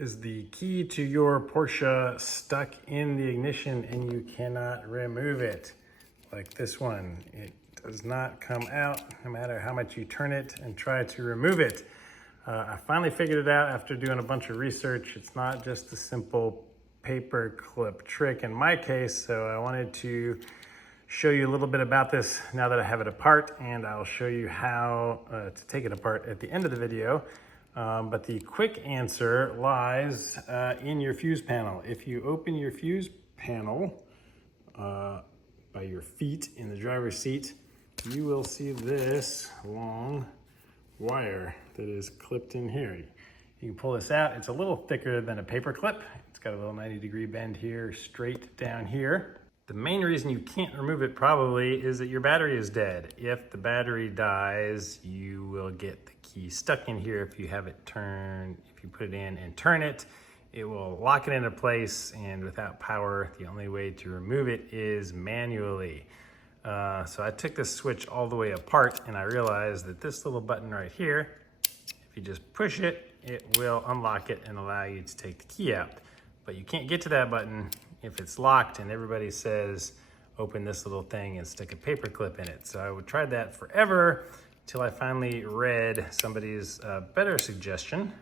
Is the key to your Porsche stuck in the ignition and you cannot remove it? Like this one, it does not come out no matter how much you turn it and try to remove it. I finally figured it out after doing a bunch of research. It's not just a simple paper clip trick in my case, so I wanted to show you a little bit about this now that I have it apart, and I'll show you how to take it apart at the end of the video. But the quick answer lies in your fuse panel. If you open your fuse panel by your feet in the driver's seat, you will see this long wire that is clipped in here. You can pull this out. It's a little thicker than a paper clip. It's got a little 90-degree bend here, straight down here. The main reason you can't remove it probably is that your battery is dead. If the battery dies, you will get the key stuck in here. If you have it turn, if you put it in and turn it, it will lock it into place, and without power, the only way to remove it is manually. So I took this switch all the way apart, and I realized that this little button right here, if you just push it, it will unlock it and allow you to take the key out. But you can't get to that button if it's locked and everybody says, open this little thing and stick a paper clip in it. So I would try that forever until I finally read somebody's better suggestion.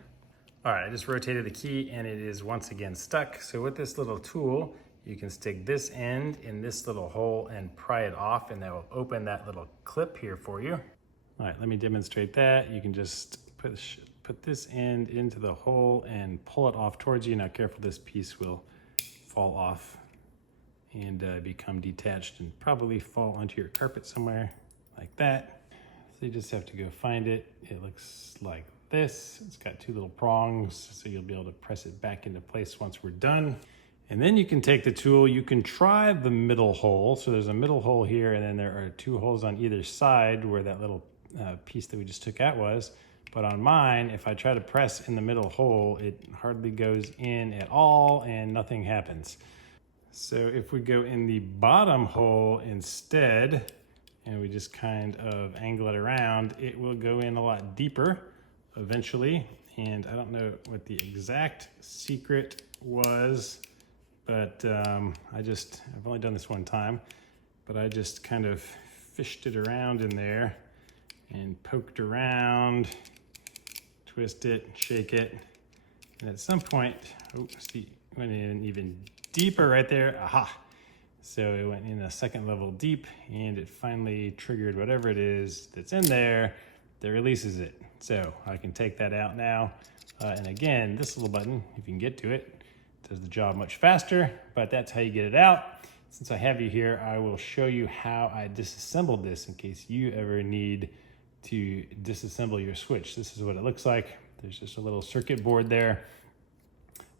All right, I just rotated the key and it is once again stuck. So with this little tool, you can stick this end in this little hole and pry it off, and that will open that little clip here for you. All right, let me demonstrate that. You can just put this end into the hole and pull it off towards you. Now careful, this piece will fall off and become detached and probably fall onto your carpet somewhere like that. So you just have to go find it. It looks like this. It's got two little prongs, so you'll be able to press it back into place once we're done. And then you can take the tool, you can try the middle hole. So there's a middle hole here, and then there are two holes on either side where that little piece that we just took out was. But on mine, if I try to press in the middle hole, it hardly goes in at all and nothing happens. So if we go in the bottom hole instead, and we just kind of angle it around, it will go in a lot deeper eventually. And I don't know what the exact secret was, but I've only done this one time, but I just kind of fished it around in there and poked around, twist it, shake it, and at some point, see, it went in even deeper right there. Aha! So it went in a second level deep, and it finally triggered whatever it is that's in there that releases it. So I can take that out now. And again, this little button, if you can get to it, does the job much faster, but that's how you get it out. Since I have you here, I will show you how I disassembled this in case you ever need to disassemble your switch. This is what it looks like. There's just a little circuit board there.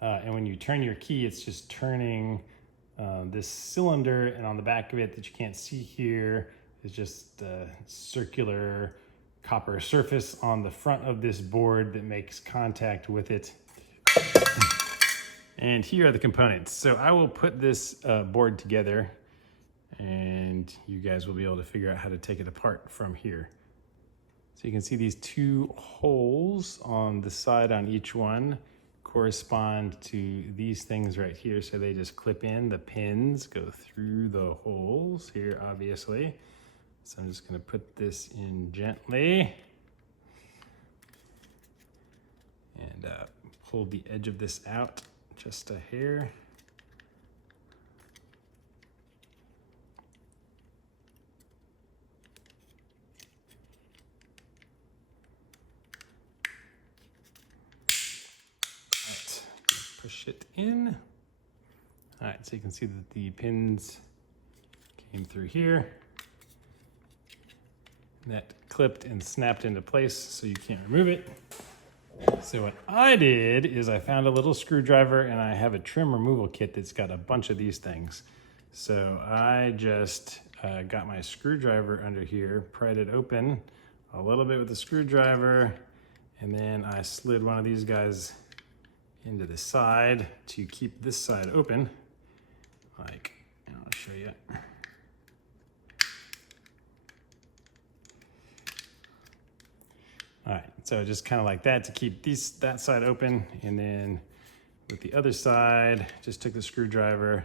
And when you turn your key, it's just turning this cylinder, and on the back of it that you can't see here is just a circular copper surface on the front of this board that makes contact with it. And here are the components. So I will put this board together, and you guys will be able to figure out how to take it apart from here. So you can see these two holes on the side on each one correspond to these things right here. So they just clip in, the pins go through the holes here, obviously. So I'm just gonna put this in gently and pull the edge of this out just a hair. Right. Push it in. All right, so you can see that the pins came through here. That clipped and snapped into place so you can't remove it. So what I did is I found a little screwdriver, and I have a trim removal kit that's got a bunch of these things. So I just got my screwdriver under here, pried it open a little bit with the screwdriver, and then I slid one of these guys into the side to keep this side open. Like, and I'll show you. All right, so just kind of like that to keep that side open, and then with the other side, just took the screwdriver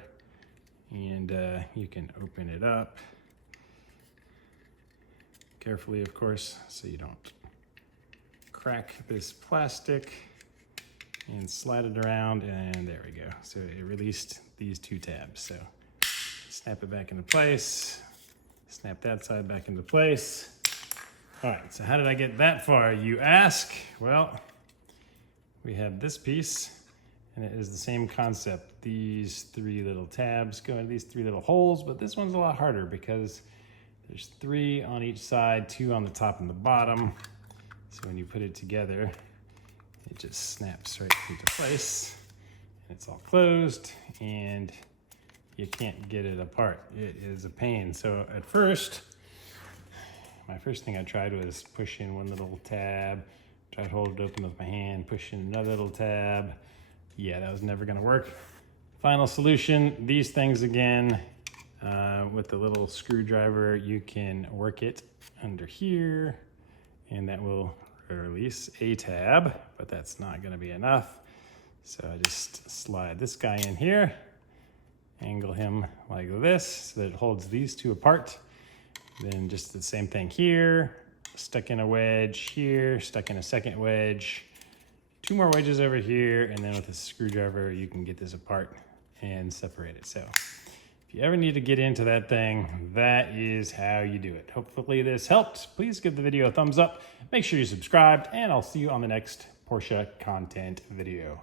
and you can open it up carefully, of course, so you don't crack this plastic, and slide it around, and there we go. So it released these two tabs. So snap it back into place, snap that side back into place. All right, so how did I get that far, you ask? Well, we have this piece, and it is the same concept. These three little tabs go into these three little holes, but this one's a lot harder because there's 3 on each side, 2 on the top and the bottom. So when you put it together, it just snaps right into place, and it's all closed, and you can't get it apart. It is a pain. So at first, my first thing I tried was push in one little tab, try to hold it open with my hand, push in another little tab. Yeah, that was never gonna work. Final solution, these things again. With the little screwdriver, you can work it under here, and that will release a tab, but that's not gonna be enough. So I just slide this guy in here, angle him like this so that it holds these two apart. Then just the same thing here, stuck in a wedge here, stuck in a second wedge, 2 more wedges over here, and then with a screwdriver, you can get this apart and separate it. So if you ever need to get into that thing, that is how you do it. Hopefully this helped. Please give the video a thumbs up. Make sure you're subscribed, and I'll see you on the next Porsche content video.